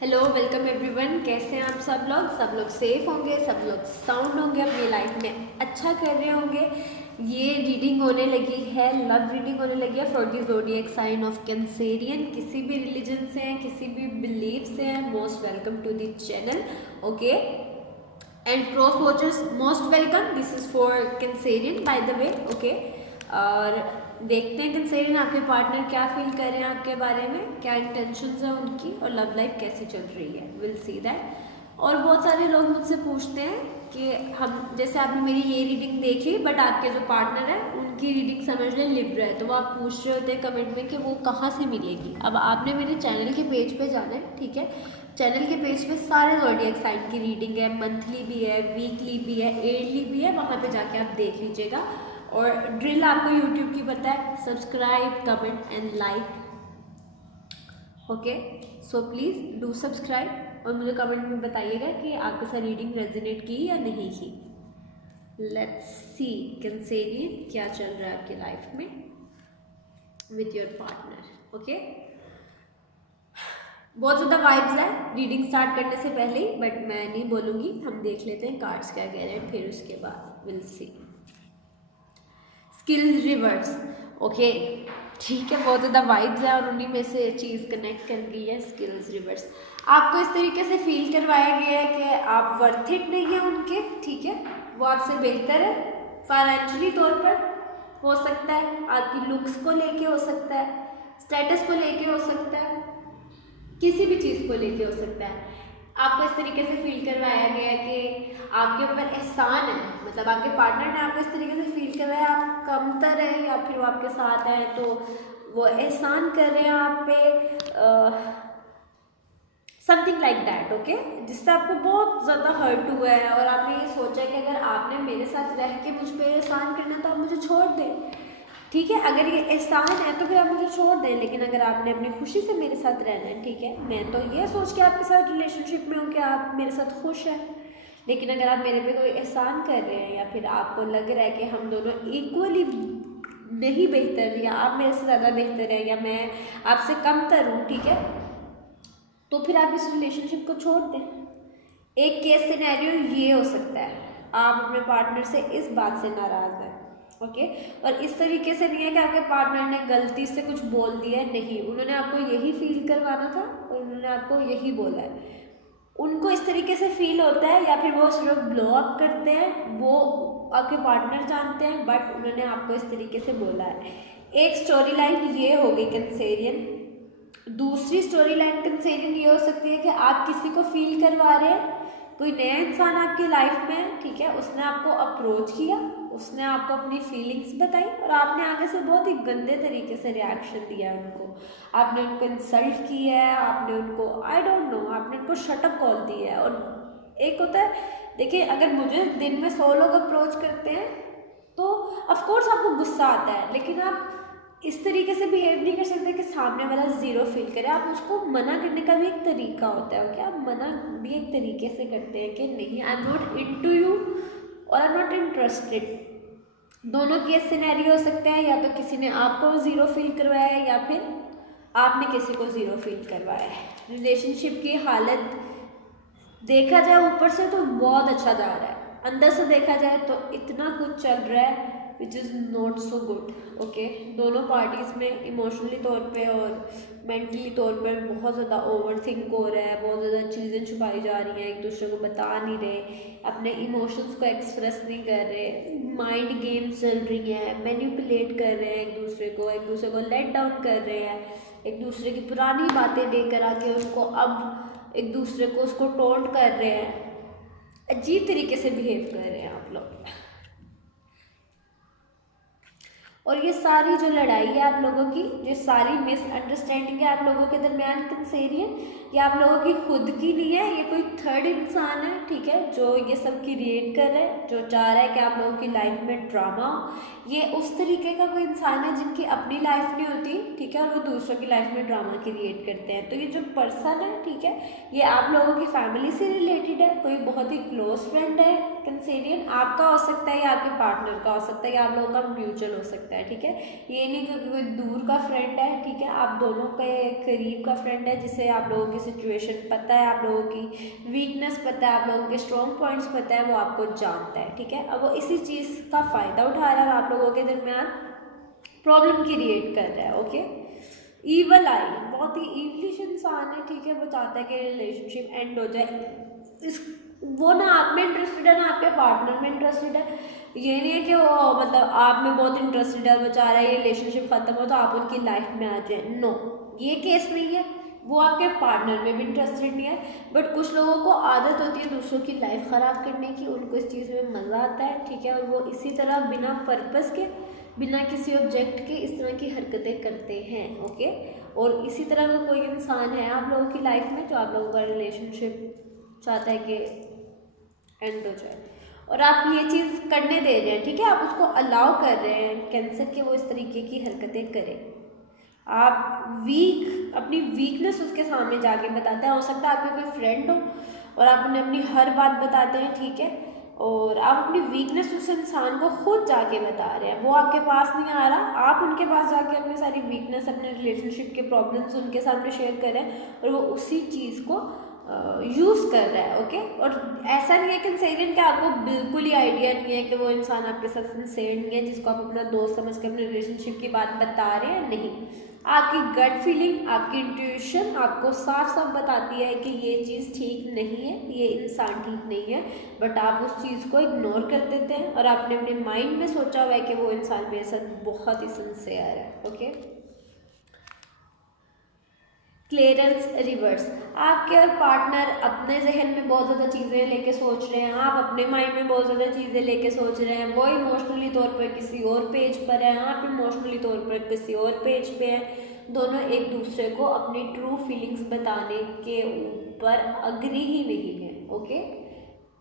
Hello welcome everyone. कैसे हैं आप सब लोग सेफ होंगे, सब लोग साउंड होंगे, अपनी लाइफ में अच्छा कर रहे होंगे। ये रीडिंग होने लगी है, लव रीडिंग होने लगी है for the zodiac sign of Cancerian. किसी भी रिलीजन से हैं, किसी भी बिलीफ से हैं, most welcome to the channel. Okay, and cross watchers most welcome. This is for Cancerian by the way. Okay, और देखते हैं कैंसेरियन आपके पार्टनर क्या फील कर रहे हैं आपके बारे में, क्या इंटेंशंस हैं उनकी, और लव लाइफ कैसी चल रही है। Will see that. और बहुत सारे लोग मुझसे पूछते हैं कि हम, जैसे आपने मेरी ये रीडिंग देखी बट आपके जो पार्टनर है उनकी रीडिंग समझ लें लिब्रा है, तो वो आप पूछ रहे होते हैं कमेंट में कि वो कहाँ से मिलेगी। अब आपने मेरे चैनल के पेज पे जाना है, ठीक है। चैनल के पेज पे सारे ज़ोडिएक साइन की रीडिंग है, मंथली भी है, वीकली भी है, ईयरली भी है, वहाँ पे जाके आप देख लीजिएगा। और ड्रिल आपको यूट्यूब की पता है, subscribe, comment and like. Okay, so please do subscribe और मुझे कमेंट में बताइएगा कि आपके साथ रीडिंग रेजोनेट की या नहीं की। लेट्स सी कैंसेरियन क्या चल रहा है आपकी लाइफ में विथ योर पार्टनर। ओके, बहुत ज़्यादा वाइब्स है रीडिंग स्टार्ट करने से पहले ही, बट मैं नहीं बोलूँगी, हम देख लेते हैं कार्ड्स क्या कह रहे हैं, फिर उसके बाद will see. Skills reverse. Okay, ठीक है, बहुत ज़्यादा वाइब्स है और उन्हीं में से चीज़ कनेक्ट कर गई है। स्किल्स रिवर्स आपको इस तरीके से फील करवाया गया है कि आप वर्थ इट नहीं है उनके, ठीक है। वो आपसे बेहतर है फाइनेंशियली तौर पर, हो सकता है आपकी लुक्स को लेके, हो सकता है स्टेटस को लेके, हो सकता है किसी भी चीज़ को लेके हो सकता है। आपको इस तरीके से फील करवाया गया है कि आपके ऊपर एहसान है, मतलब आपके पार्टनर ने आपको इस तरीके से फील करवाया आप कमतर है या फिर वो आपके साथ है तो वो एहसान कर रहे हैं आप पे, समथिंग लाइक दैट। ओके, जिससे आपको बहुत ज़्यादा हर्ट हुआ है और आपने ये सोचा है कि अगर आपने मेरे साथ रह के मुझ पर एहसान करना तो आप मुझे छोड़ दें, ठीक है। अगर ये एहसान है तो फिर आप मुझे छोड़ दें, लेकिन अगर आपने अपनी खुशी से मेरे साथ रहना है, ठीक है। मैं तो ये सोच के आपके साथ रिलेशनशिप में हूँ कि आप मेरे साथ खुश हैं, लेकिन अगर आप मेरे पे कोई एहसान कर रहे हैं या फिर आपको लग रहा है कि हम दोनों इक्वली नहीं बेहतर, या आप मेरे से ज़्यादा बेहतर है या मैं आपसे कमतर हूँ, ठीक है, तो फिर आप इस रिलेशनशिप को छोड़ दें। एक केस सिनेरियो ये हो सकता है, आप अपने पार्टनर से इस बात से नाराज़ हैं, ओके। और इस तरीके से नहीं है कि आपके पार्टनर ने गलती से कुछ बोल दिया है, नहीं, उन्होंने आपको यही फील करवाना था और उन्होंने आपको यही बोला है। उनको इस तरीके से फील होता है या फिर वो सिर्फ ब्लो अप करते हैं, वो आपके पार्टनर जानते हैं, बट उन्होंने आपको इस तरीके से बोला है। एक स्टोरी लाइन ये हो गई कैंसेरियन। दूसरी स्टोरी लाइन कैंसेरियन ये हो सकती है कि आप किसी को फील करवा रहे हैं, कोई नया इंसान आपकी लाइफ में है, ठीक है, उसने आपको अप्रोच किया, उसने आपको अपनी फीलिंग्स बताई और आपने आगे से बहुत ही गंदे तरीके से रिएक्शन दिया उनको। आपने उनको इंसल्ट किया है, आपने उनको आई डोंट नो, आपने उनको शटअप कॉल दी है। और एक होता है, देखिए, अगर मुझे दिन में 100 लोग अप्रोच करते हैं तो ऑफकोर्स आपको गुस्सा आता है, लेकिन आप इस तरीके से बिहेव नहीं कर सकते कि सामने वाला ज़ीरो फील करे। आप उसको मना करने का भी एक तरीका होता है, ओके। आप मना भी एक तरीके से करते हैं कि नहीं, I am not into you और आई एम नॉट इंटरेस्टेड। दोनों केस सिनेरियो हो सकते हैं, या तो किसी ने आपको ज़ीरो फील करवाया है या फिर आपने किसी को ज़ीरो फील करवाया है। रिलेशनशिप की हालत देखा जाए ऊपर से तो बहुत अच्छा जा रहा है, अंदर से देखा जाए तो इतना कुछ चल रहा है which is not so good, okay. दोनों पार्टीज़ में इमोशनली तौर पे और मेंटली तौर पर बहुत ज़्यादा ओवर थिंक हो रहा है, बहुत ज़्यादा चीज़ें छुपाई जा रही हैं, एक दूसरे को बता नहीं रहे, अपने इमोशंस को एक्सप्रेस नहीं कर रहे, माइंड गेम्स चल रही हैं, मैनिपुलेट कर रहे हैं एक दूसरे को लेट डाउन कर रहे हैं, एक दूसरे की पुरानी बातें लेकर आके उनको अब एक दूसरे को उसको टोंट कर रहे हैं, अजीब तरीके से बिहेव कर रहे हैं आप लोग। और ये सारी जो लड़ाई है आप लोगों की, ये सारी मिसअंडरस्टैंडिंग है आप लोगों के दरमियान कैंसेरियन, ये आप लोगों की खुद की नहीं है, ये कोई थर्ड इंसान है, ठीक है, जो ये सब क्रिएट कर रहा है, जो चाह रहा है कि आप लोगों की लाइफ में ड्रामा हो। ये उस तरीके का कोई इंसान है जिनकी अपनी लाइफ नहीं होती, ठीक है, और वो दूसरों की लाइफ में ड्रामा क्रिएट करते हैं। तो ये जो पर्सन है, ठीक है, ये आप लोगों की फैमिली से रिलेटेड है, कोई बहुत ही क्लोज फ्रेंड है कैंसेरियन, आपका हो सकता है या आपके पार्टनर का हो सकता है या आप लोगों का म्यूचुअल हो सकता है, है, ठीक है। ये नहीं कि कोई दूर का फ्रेंड है, ठीक है, आप दोनों के करीब का फ्रेंड है जिसे आप लोगों की सिचुएशन पता है, आप लोगों की वीकनेस पता है, आप लोगों के स्ट्रॉन्ग पॉइंट्स पता है, वो आपको जानता है, ठीक है। अब वो इसी चीज़ का फ़ायदा उठा रहा है और आप लोगों के दरमियान प्रॉब्लम क्रिएट कर रहा है, ओके। ईवल आई, बहुत ही ईवलिश इंसान है, ठीक है। वो चाहता है कि रिलेशनशिप एंड हो जाए। इस वो ना आप में इंटरेस्टेड है ना आपके पार्टनर में इंटरेस्टेड है। ये नहीं है कि वो मतलब आप में बहुत इंटरेस्टेड है, वो चाह रहा है ये रिलेशनशिप खत्म हो तो आप उनकी लाइफ में आ जाए। नो, ये केस नहीं है। वो आपके पार्टनर में भी इंटरेस्टेड नहीं है, बट कुछ लोगों को आदत होती है दूसरों की लाइफ ख़राब करने की, उनको इस चीज़ में मज़ा आता है, ठीक है। और वो इसी तरह बिना पर्पस के, बिना किसी ऑब्जेक्ट के इस तरह की हरकतें करते हैं, ओके। और इसी तरह का कोई इंसान है आप लोगों की लाइफ में जो आप लोगों का रिलेशनशिप चाहता है कि एंड हो जाए, और आप ये चीज़ करने दे रहे हैं, ठीक है। आप उसको अलाउ कर रहे हैं कैंसर के वो इस तरीके की हरकतें करें। आप अपनी वीकनेस उसके सामने जाके बताते हैं। हो सकता है आपके कोई फ्रेंड हो और आप उन्हें अपनी हर बात बताते हैं, ठीक है, और आप अपनी वीकनेस उस इंसान को खुद जाके बता रहे हैं। वो आपके पास नहीं आ रहा, आप उनके पास जाके अपनी सारी वीकनेस, अपने रिलेशनशिप के प्रॉब्लम्स उनके सामने शेयर कर रहे हैं और वो उसी चीज़ को यूज़ कर रहा है, ओके। और ऐसा नहीं है कि सिंसेरियन कि आपको बिल्कुल ही आइडिया नहीं है कि वो इंसान आपके साथ सिंसेयर नहीं है जिसको आप अपना दोस्त समझ के अपने रिलेशनशिप की बात बता रहे हैं। नहीं, आपकी गट फीलिंग, आपकी इंट्यूशन आपको साफ साफ बताती है कि ये चीज़ ठीक नहीं है, ये इंसान ठीक नहीं है, बट आप उस चीज़ को इग्नोर कर देते हैं और आपने अपने माइंड में सोचा हुआ है कि वो इंसान मेरे साथ बहुत ही सिंसेयर है, ओके। क्लियरेंस रिवर्स, आपके और पार्टनर अपने जहन में बहुत ज़्यादा चीज़ें लेके सोच रहे हैं, आप अपने माइंड में बहुत ज़्यादा चीज़ें लेके सोच रहे हैं। वो इमोशनली तौर पर किसी और पेज पर है, आप इमोशनली तौर पर किसी और पेज पे हैं। दोनों एक दूसरे को अपनी ट्रू फीलिंग्स बताने के ऊपर अग्री ही नहीं है, ओके।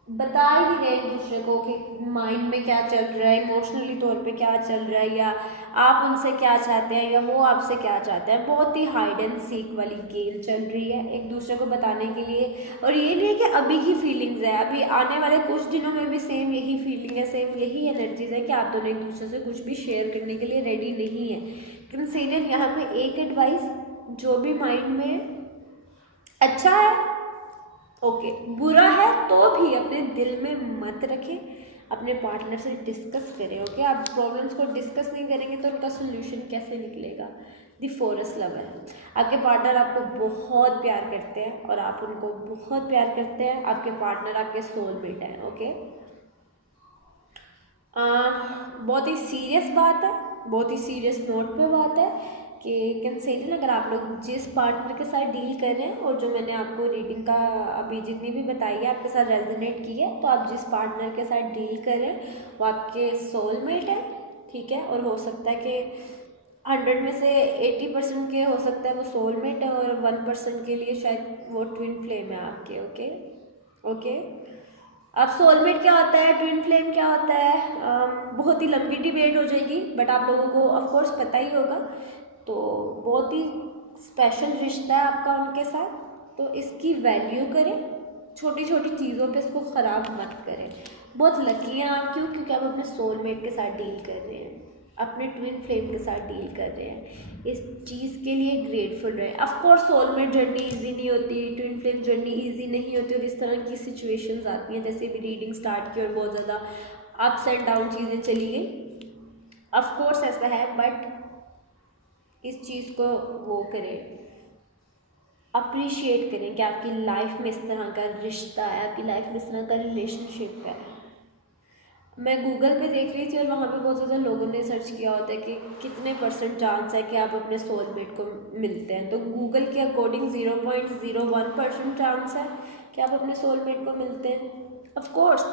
बता ही नहीं रहे एक दूसरे को कि माइंड में क्या चल रहा है, इमोशनली तौर पे क्या चल रहा है, या आप उनसे क्या चाहते हैं या वो आपसे क्या चाहते हैं। बहुत ही हाइड एंड सीक वाली गेम चल रही है एक दूसरे को बताने के लिए। और ये नहीं है कि अभी की फीलिंग्स है, अभी आने वाले कुछ दिनों में भी सेम यही फीलिंग है, सेम यही एनर्जीज है कि आप दोनों एक दूसरे से कुछ भी शेयर करने के लिए रेडी नहीं है। लेकिन सीनियर यहाँ पे एक एडवाइस, जो भी माइंड में अच्छा है ओके, बुरा है तो भी अपने दिल में मत रखें, अपने पार्टनर से डिस्कस करें, ओके। आप प्रॉब्लम्स को डिस्कस नहीं करेंगे तो उनका सोल्यूशन कैसे निकलेगा। द फॉरेस्ट लवर, आपके पार्टनर आपको बहुत प्यार करते हैं और आप उनको बहुत प्यार करते हैं। आपके पार्टनर आपके सोलमेट हैं, ओके। बहुत ही सीरियस बात है, बहुत ही सीरियस नोट पे बात है कि कंसीडर अगर आप लोग जिस पार्टनर के साथ डील कर रहे हैं, और जो मैंने आपको रीडिंग का अभी जितनी भी बताई है आपके साथ रेजोनेट की है, तो आप जिस पार्टनर के साथ डील कर रहे हैं वो आपके सोलमेट है, ठीक है। और हो सकता है कि 100 में से 80% के हो सकता है वो सोलमेट है और 1% के लिए शायद वो ट्विन फ्लेम है आपके, ओके ओके। अब सोलमेट क्या होता है, ट्विन फ्लेम क्या होता है, बहुत ही लंबी डिबेट हो जाएगी, बट आप लोगों को ऑफ कोर्स पता ही होगा। तो बहुत ही स्पेशल रिश्ता है आपका उनके साथ, तो इसकी वैल्यू करें, छोटी छोटी चीज़ों पे इसको ख़राब मत करें। बहुत लकी हैं आप, क्यों? क्योंकि आप अपने सोलमेट के साथ डील कर रहे हैं, अपने ट्विन फ्लेम के साथ डील कर रहे हैं। इस चीज़ के लिए ग्रेटफुल रहे। Of course soulmate journey easy नहीं होती, ट्विन फ्लेम जर्नी इजी नहीं होती, और इस तरह की सिचुएशंस आती हैं, जैसे भी रीडिंग स्टार्ट की और बहुत ज़्यादा अप्स एंड डाउन चीज़ें चली गई। ऑफ कोर्स ऐसा है, बट इस चीज़ को वो करें, अप्रिशिएट करें कि आपकी लाइफ में इस तरह का रिश्ता है, आपकी लाइफ में इस तरह का रिलेशनशिप है। मैं गूगल पे देख रही थी और वहाँ पे बहुत ज़्यादा लोगों ने सर्च किया होता है कि कितने % चांस है कि आप अपने सोलमेट को मिलते हैं। तो गूगल के अकॉर्डिंग 0.01% चांस है कि आप अपने सोलमेट को मिलते हैं। ऑफ कोर्स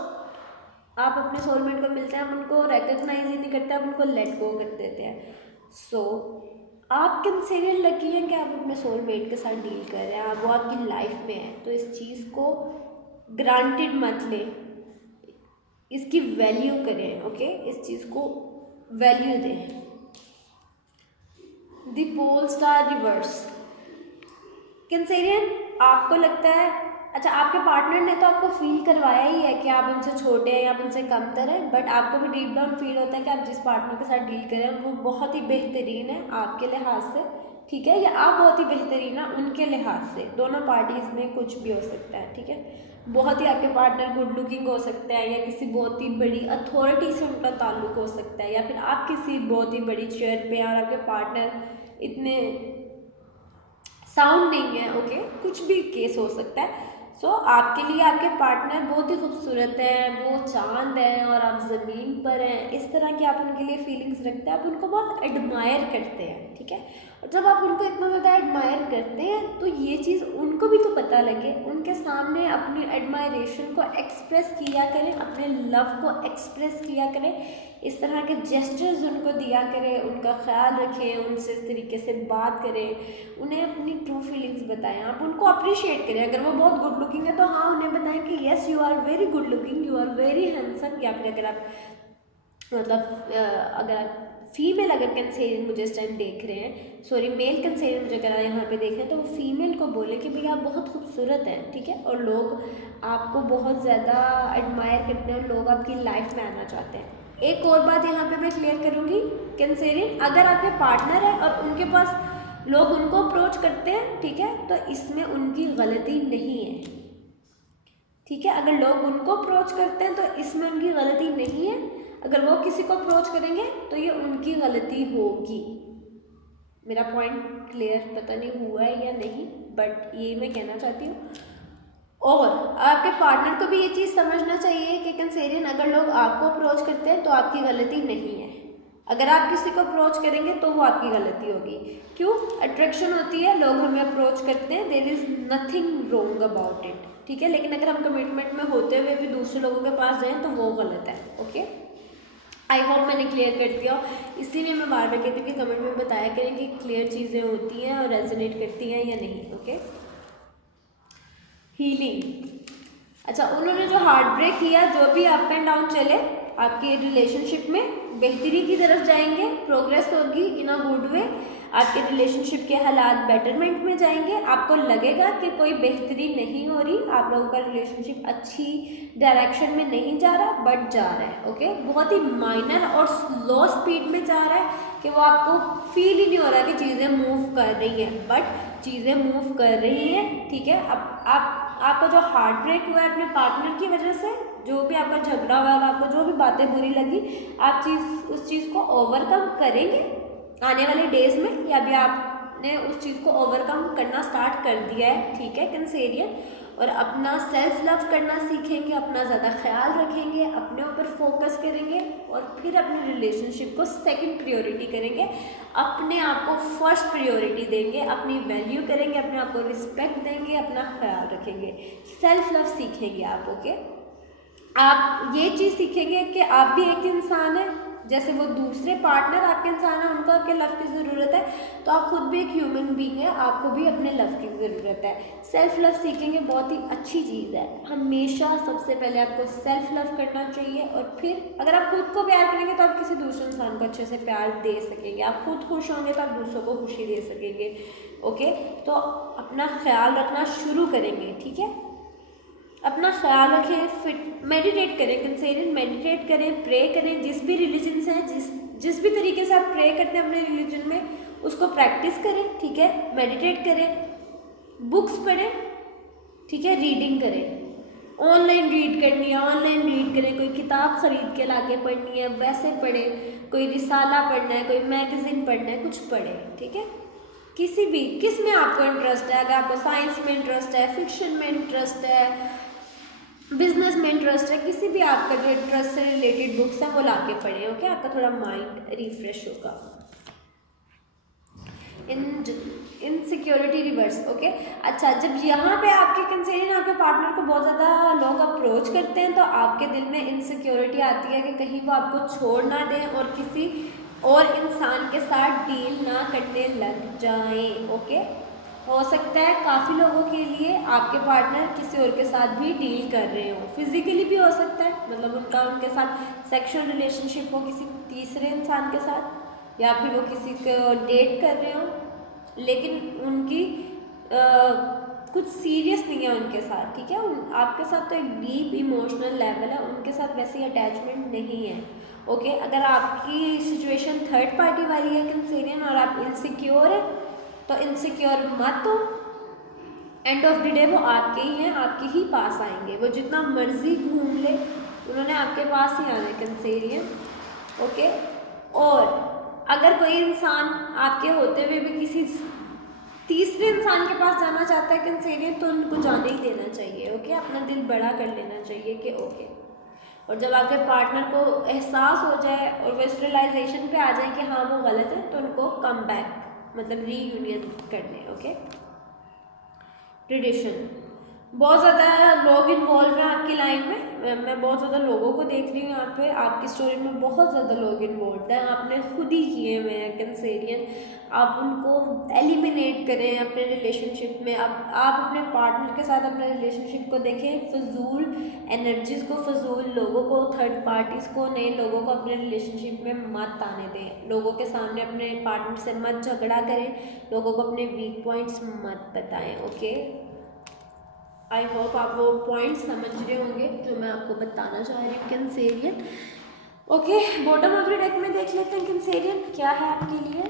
आप अपने सोलमेट को मिलते हैं, आप उनको रिकग्नाइज ही नहीं करते, आप उनको लेट गो कर देते हैं। सो आप कंसीडर लकी हैं कि आप अपने सोलमेट के साथ डील कर रहे हैं, वो आपकी लाइफ में है। तो इस चीज़ को ग्रांटेड मत लें, इसकी वैल्यू करें, ओके। इस चीज़ को वैल्यू दें। The pole star reverse, Cancerian आपको लगता है अच्छा, आपके पार्टनर ने तो आपको फील करवाया ही है कि आप उनसे छोटे हैं या आप उनसे कमतर हैं, बट आपको भी डीप डाउन फील होता है कि आप जिस पार्टनर के साथ डील कर रहे हैं वो बहुत ही बेहतरीन है आपके लिहाज से, ठीक है, या आप बहुत ही बेहतरीन है उनके लिहाज से। दोनों पार्टीज़ में कुछ भी हो सकता है, ठीक है। बहुत ही आपके पार्टनर गुड लुकिंग हो सकता है, या किसी बहुत ही बड़ी अथॉरिटी से उनका ताल्लुक हो सकता है, या फिर आप किसी बहुत ही बड़ी चेयर पे हैं और आपके पार्टनर इतने साउंड नहीं है, ओके, कुछ भी केस हो सकता है। सो आपके लिए आपके पार्टनर बहुत ही खूबसूरत है, वो चांद है और आप ज़मीन पर हैं, इस तरह की आप उनके लिए फीलिंग्स रखते हैं, आप उनको बहुत एडमायर करते हैं, ठीक है। और जब आप उनको इतना ज़्यादा एडमायर करते हैं तो ये चीज़ उनको भी तो पता लगे, उनके सामने अपनी एडमायरेशन को एक्सप्रेस किया करें, अपने लव को एक्सप्रेस किया करें, इस तरह के जेस्चर्स उनको दिया करें, उनका ख्याल रखें, उनसे इस तरीके से बात करें, उन्हें अपनी ट्रू फीलिंग्स बताएं, आप उनको अप्रिशिएट करें। अगर वो बहुत गुड लुकिंग है तो हाँ उन्हें बताएं कि yes you are very good looking, you are very handsome. या फिर अगर आप मतलब अगर आप फीमेल अगर कंसेरियन मुझे इस टाइम देख रहे हैं, सॉरी मेल कंसेरियन मुझे अगर यहाँ पे देख रहे हैं, तो वो फीमेल को बोले कि भैया आप बहुत खूबसूरत हैं, ठीक है, और लोग आपको बहुत ज़्यादा एडमायर करते हैं और लोग आपकी लाइफ में आना चाहते हैं। एक और बात यहाँ पे मैं क्लियर करूँगी, कंसेरियन अगर आपके पार्टनर है और उनके पास लोग उनको अप्रोच करते हैं, ठीक है, तो इसमें उनकी गलती नहीं है, ठीक है। अगर लोग उनको अप्रोच करते हैं तो इसमें उनकी गलती नहीं है, अगर वो किसी को अप्रोच करेंगे तो ये उनकी गलती होगी। मेरा पॉइंट क्लियर पता नहीं हुआ है या नहीं, बट ये मैं कहना चाहती हूँ। और आपके पार्टनर को भी ये चीज़ समझना चाहिए कि कंसेरियन अगर लोग आपको अप्रोच करते हैं तो आपकी गलती नहीं है, अगर आप किसी को अप्रोच करेंगे तो वो आपकी गलती होगी। क्यों? अट्रैक्शन होती है, लोग हमें अप्रोच करते हैं, there is nothing wrong about it, ठीक है। लेकिन अगर हम कमिटमेंट में होते हुए भी दूसरे लोगों के पास जाएं तो वो गलत है, ओके। आई होप मैंने क्लियर कर दिया, इसीलिए मैं बार बार कहती हूँ कि कमेंट में बताया करें कि क्लियर चीज़ें होती हैं और रेजोनेट करती हैं या नहीं, ओके। हीलिंग, अच्छा, उन्होंने जो हार्ट ब्रेक किया, जो भी अप एंड डाउन चले आपके रिलेशनशिप में, बेहतरी की तरफ जाएंगे, प्रोग्रेस होगी इन अ गुड वे, आपके रिलेशनशिप के हालात बेटरमेंट में जाएंगे, आपको लगेगा कि कोई बेहतरी नहीं हो रही, आप लोगों का रिलेशनशिप अच्छी डायरेक्शन में नहीं जा रहा बट जा रहा है, ओके, बहुत ही माइनर और स्लो स्पीड में जा रहा है कि वो आपको फील ही नहीं हो रहा कि चीज़ें मूव कर रही हैं, बट चीज़ें मूव कर रही हैं, ठीक है। अब आपका जो हार्ट ब्रेक हुआ है अपने पार्टनर की वजह से, जो भी आपका झगड़ा हुआ है, आपको जो भी बातें बुरी लगी, आप उस चीज़ को ओवरकम करेंगे आने वाले डेज में, या भी आपने उस चीज़ को ओवरकम करना स्टार्ट कर दिया है, ठीक है कंसेरियन, और अपना सेल्फ लव करना सीखेंगे, अपना ज़्यादा ख्याल रखेंगे, अपने ऊपर फोकस करेंगे, और फिर अपने रिलेशनशिप को सेकंड प्रायोरिटी करेंगे, अपने आप को फर्स्ट प्रायोरिटी देंगे, अपनी वैल्यू करेंगे, अपने आप को रिस्पेक्ट देंगे, अपना ख्याल रखेंगे, सेल्फ लव सीखेंगे आप, ओके। आप ये चीज़ सीखेंगे कि आप भी एक इंसान है, जैसे वो दूसरे पार्टनर आपके इंसान है, उनको आपके लव की ज़रूरत है, तो आप खुद भी एक ह्यूमन बीइंग है, आपको भी अपने लव की ज़रूरत है। सेल्फ लव सीखेंगे, बहुत ही अच्छी चीज़ है। हमेशा सबसे पहले आपको सेल्फ लव करना चाहिए, और फिर अगर आप खुद को प्यार करेंगे तो आप किसी दूसरे इंसान को अच्छे से प्यार दे सकेंगे, आप खुद खुश होंगे तो आप दूसरों को खुशी दे सकेंगे, ओके। तो अपना ख्याल रखना शुरू करेंगे, ठीक है, अपना ख्याल रखें, फिट मेडिटेट करें, कंसेरियन मेडिटेट करें, प्रे करें, जिस भी रिलीजन से है, जिस भी तरीके से आप प्रे करते हैं अपने रिलीजन में, उसको प्रैक्टिस करें, ठीक है, मेडिटेट करें, बुक्स पढ़ें, ठीक है, रीडिंग करें, ऑनलाइन रीड करनी है ऑनलाइन रीड करें, कोई किताब ख़रीद के लाके पढ़नी है वैसे पढ़ें, कोई रिसाला पढ़ना है, कोई मैगज़ीन पढ़ना है, कुछ पढ़ें, ठीक है। किस में आपको इंटरेस्ट है, अगर आपको साइंस में इंटरेस्ट है, फिक्शन में इंटरेस्ट है, बिजनेस में इंटरेस्ट है, किसी भी आपका जो इंटरेस्ट से रिलेटेड बुक्स हैं वो लाके पढ़ें, ओके, आपका थोड़ा माइंड रिफ्रेश होगा। Insecurity reverse, okay. अच्छा, जब यहाँ पे आपके कंसेरियन आपके पार्टनर को बहुत ज़्यादा लोग अप्रोच करते हैं तो आपके दिल में इनसिक्योरिटी आती है कि कहीं वो आपको छोड़ ना दें और किसी और इंसान के साथ डील ना करने लग जाएं, ओके। हो सकता है काफ़ी लोगों के लिए आपके पार्टनर किसी और के साथ भी डील कर रहे हो, फिजिकली भी हो सकता है, मतलब उनके साथ सेक्सुअल रिलेशनशिप हो किसी तीसरे इंसान के साथ, या फिर वो किसी को डेट कर रहे हो, लेकिन उनकी कुछ सीरियस नहीं है उनके साथ, ठीक है। आपके साथ तो एक डीप इमोशनल लेवल है, उनके साथ वैसी अटैचमेंट नहीं है, ओके। अगर आपकी सिचुएशन थर्ड पार्टी वाली है कैंसेरियन और आप इनसिक्योर है तो इनसिक्योर मत हो। एंड ऑफ द डे वो आपके ही हैं, आपके ही पास आएंगे, वो जितना मर्जी घूम ले उन्होंने आपके पास ही आना है कैंसेरियन, ओके। और अगर कोई इंसान आपके होते हुए भी किसी तीसरे इंसान के पास जाना चाहता है कैंसेरियन तो उनको जाने ही देना चाहिए, ओके। अपना दिल बड़ा कर लेना चाहिए कि ओके। और जब आपके पार्टनर को एहसास हो जाए और वो इस रियलाइजेशन पे आ जाए कि हाँ वो गलत है तो उनको कम बैक मतलब रीयूनियन करने, ओके। ट्रेडिशन, बहुत ज़्यादा लोग इन्वॉल्व हैं आपकी लाइन में, मैं बहुत ज़्यादा लोगों को देख रही हूँ यहाँ पे, आपकी स्टोरी में बहुत ज़्यादा लोग इन्वॉल्व हैं, आपने खुद ही किए हुए हैं कैंसेरियन। आप उनको एलिमिनेट करें अपने रिलेशनशिप में, आप अपने पार्टनर के साथ अपने रिलेशनशिप को देखें, फजूल एनर्जीज़ को, फजूल लोगों को, थर्ड पार्टीज़ को, नए लोगों को अपने रिलेशनशिप में मत आने दें, लोगों के सामने अपने पार्टनर से मत झगड़ा करें, लोगों को अपने वीक पॉइंट्स मत बताएं, ओके। आई होप आप वो पॉइंट समझ रहे होंगे जो मैं आपको बताना चाह रही हूँ Cancerian, okay. Bottom of the deck में देख लेते हैं कैंसेरियन क्या है आपके लिए।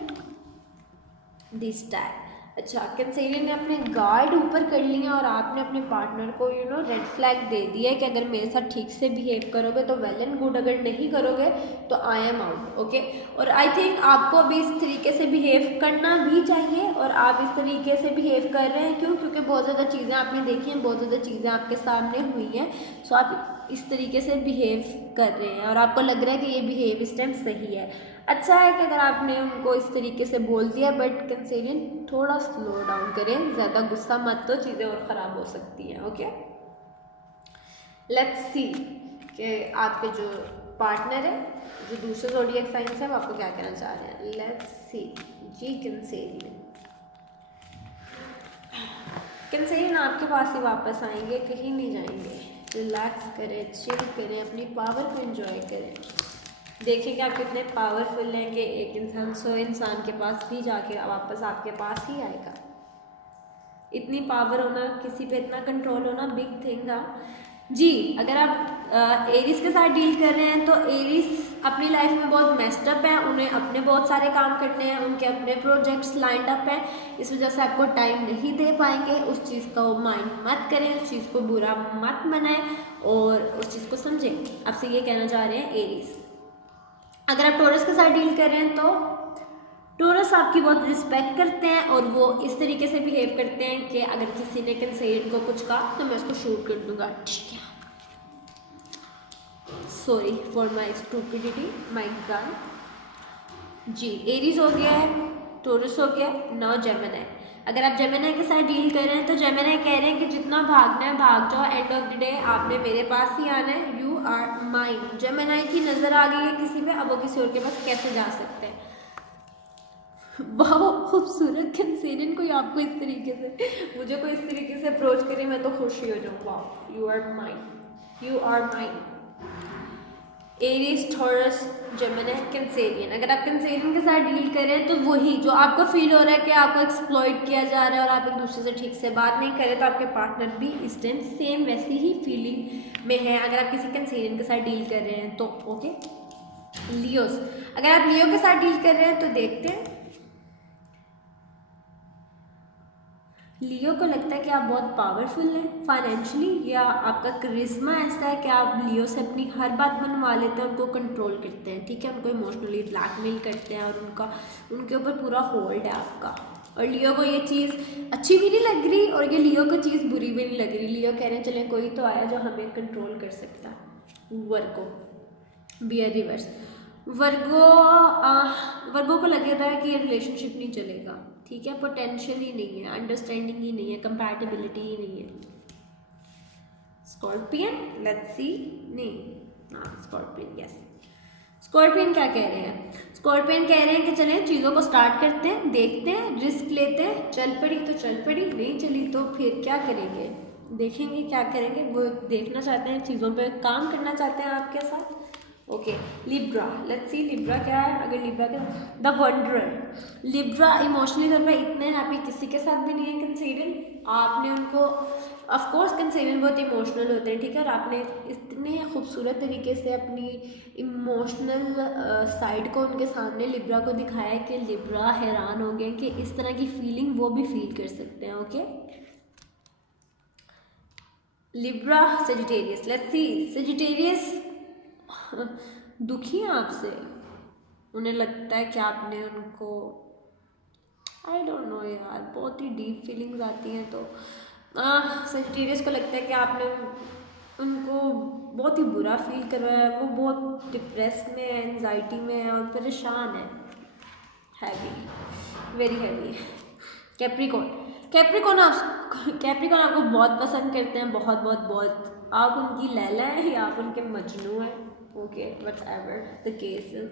दिस टाइम, अच्छा, कैंसेरियन ने अपने गार्ड ऊपर कर लिए और आपने अपने पार्टनर को रेड फ्लैग दे दिया है कि अगर मेरे साथ ठीक से बिहेव करोगे तो वेल एंड गुड, अगर नहीं करोगे तो आई एम आउट, ओके। और आई थिंक आपको अभी इस तरीके से बिहेव करना भी चाहिए और आप इस तरीके से बिहेव कर रहे हैं, क्यों? क्योंकि बहुत ज़्यादा चीज़ें आपने देखी हैं, बहुत ज़्यादा चीज़ें आपके सामने हुई हैं, सो आप इस तरीके से बिहेव कर रहे हैं और आपको लग रहा है कि ये बिहेव इस टाइम सही है। अच्छा है कि अगर आपने उनको इस तरीके से बोल दिया, बट कैंसेरियन थोड़ा स्लो डाउन करें, ज़्यादा गुस्सा मत, तो चीज़ें और ख़राब हो सकती हैं, ओके। लेट्स सी कि आपके जो पार्टनर है, जो दूसरे ज़ोडिएक साइंस है, वो आपको क्या कहना चाह रहे हैं। Let's see ji Cancerian. Cancerian आपके पास ही वापस आएंगे, कहीं नहीं जाएंगे। रिलैक्स करें, चिल करें, अपनी पावर को एंजॉय करें, देखें कि आप कितने पावरफुल हैं कि एक इंसान 100 इंसान के पास भी जाके वापस आपके पास ही आएगा। इतनी पावर होना, किसी पे इतना कंट्रोल होना, बिग थिंग है जी। अगर आप एरीज के साथ डील कर रहे हैं तो एरीज अपनी लाइफ में बहुत मेस्ड अप है, उन्हें अपने बहुत सारे काम करने हैं, उनके अपने प्रोजेक्ट्स लाइंड अप हैं, इस वजह से आपको टाइम नहीं दे पाएंगे। उस चीज़ का माइंड मत करें, उस चीज़ को बुरा मत मनाएं और उस चीज़ को समझें। आपसे ये कहना चाह रहे हैं एरीज। अगर आप टॉरस के साथ डील कर रहे हैं तो टॉरस आपकी बहुत रिस्पेक्ट करते हैं और वो इस तरीके से बिहेव करते हैं कि अगर किसी ने कैंसेरियन को कुछ कहा तो मैं उसको शूट कर दूंगा, ठीक है। Sorry for my stupidity, my god ji. Aries हो गया है, टॉरस हो गया, नाउ जेमिनी। अगर आप जेमिनी के साथ डील कर रहे हैं तो जेमिनी कह रहे हैं कि जितना भागना है भाग जाओ, एंड ऑफ द डे आपने मेरे पास ही आना है, यू आर माइन। जेमिनी की नज़र आ गई है किसी पे, अब वो किसी और के पास कैसे जा सकते हैं। बहुत खूबसूरत कैंसेरियन, कोई आपको इस तरीके से, मुझे कोई इस तरीके से अप्रोच करे मैं तो खुशी हो जाऊँ, वाह, you are mine, you are mine. Aries, Taurus, Gemini, Cancerian. अगर आप कैंसेरियन के साथ डील कर रहे हैं तो वही जो आपको फील हो रहा है कि आपको एक्सप्लॉइट किया जा रहा है और आप एक दूसरे से ठीक से बात नहीं कर रहे, तो आपके पार्टनर भी इस टाइम सेम वैसी ही फीलिंग में है अगर आप किसी कैंसेरियन के साथ डील कर रहे हैं तो, ओके। लियोस, अगर आप लियो के साथ डील कर रहे हैं तो देखते हैं, लियो को लगता है कि आप बहुत पावरफुल हैं फाइनेंशियली, या आपका करिश्मा ऐसा है कि आप लियो से अपनी हर बात मनवा लेते हैं, उनको कंट्रोल करते हैं, ठीक है, उनको इमोशनली ब्लैकमेल करते हैं और उनके ऊपर पूरा होल्ड है आपका। और लियो को ये चीज़ अच्छी भी नहीं लग रही और ये लियो को चीज़ बुरी भी नहीं लग रही। लियो कह रहे हैं चले कोई तो आया जो हमें कंट्रोल कर सकता है। वर्गो, बियर रिवर्स। वर्गो को लग रहा है कि ये रिलेशनशिप नहीं चलेगा, ठीक है, पोटेंशियल ही नहीं है, अंडरस्टैंडिंग ही नहीं है, कंपैटिबिलिटी ही नहीं है। स्कॉर्पियन, लेट्स सी, नहीं, हाँ स्कॉर्पियन, यस। स्कॉर्पियन क्या कह रहे हैं? स्कॉर्पियन कह रहे हैं कि चलें चीज़ों को स्टार्ट करते हैं, देखते हैं, रिस्क लेते हैं, चल पड़ी तो चल पड़ी, नहीं चली तो फिर क्या करेंगे, देखेंगे क्या करेंगे। वो देखना चाहते हैं, चीज़ों पे काम करना चाहते हैं आपके साथ, okay. Libra, let's see Libra क्या है। अगर लिब्रा का द वंडरर, लिब्रा इमोशनली तौर पर इतने हैप्पी किसी के साथ भी नहीं है कैंसेरियन, आपने उनको, ऑफ कोर्स कैंसेरियन बहुत इमोशनल होते हैं, ठीक है, और आपने इतने खूबसूरत तरीके से अपनी इमोशनल साइड को उनके सामने लिब्रा को दिखाया है कि लिब्रा हैरान हो गए कि इस तरह की फीलिंग वो भी फील कर सकते हैं। Okay, Libra Sagittarius, let's see Sagittarius दुखी हैं आपसे, उन्हें लगता है कि आपने उनको, आई डोंट नो यार, बहुत ही डीप फीलिंग्स आती हैं। तो सेजिटेरियस को लगता है कि आपने उनको बहुत ही बुरा फील करवाया है, वो बहुत डिप्रेस में है, एंजाइटी में है और परेशान है, heavy, very heavy. Capricorn, Capricorn आपको बहुत पसंद करते हैं, बहुत बहुत बहुत, आप उनकी लैला हैं या आप उनके मजनू हैं। Okay, whatever the case is.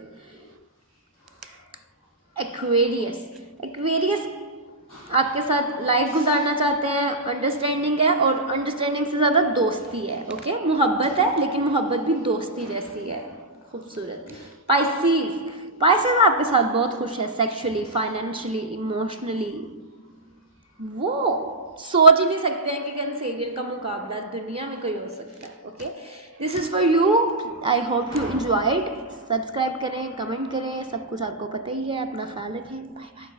Aquarius, Aquarius आपके साथ लाइफ गुजारना चाहते हैं, अंडरस्टैंडिंग है और अंडरस्टैंडिंग से ज़्यादा दोस्ती है। ओके, मोहब्बत है लेकिन मोहब्बत भी दोस्ती जैसी है, खूबसूरत। पाइसेस, पाइसेस आपके साथ बहुत खुश है, सेक्सुअली, फाइनेंशियली, इमोशनली, वो सोच ही नहीं सकते हैं कि कैंसेरियन का मुकाबला दुनिया में कोई हो सकता है। Okay, this is for you, I hope you enjoyed. Subscribe करें, कमेंट करें, सब कुछ आपको पता ही है। अपना ख्याल रखें, बाय बाय।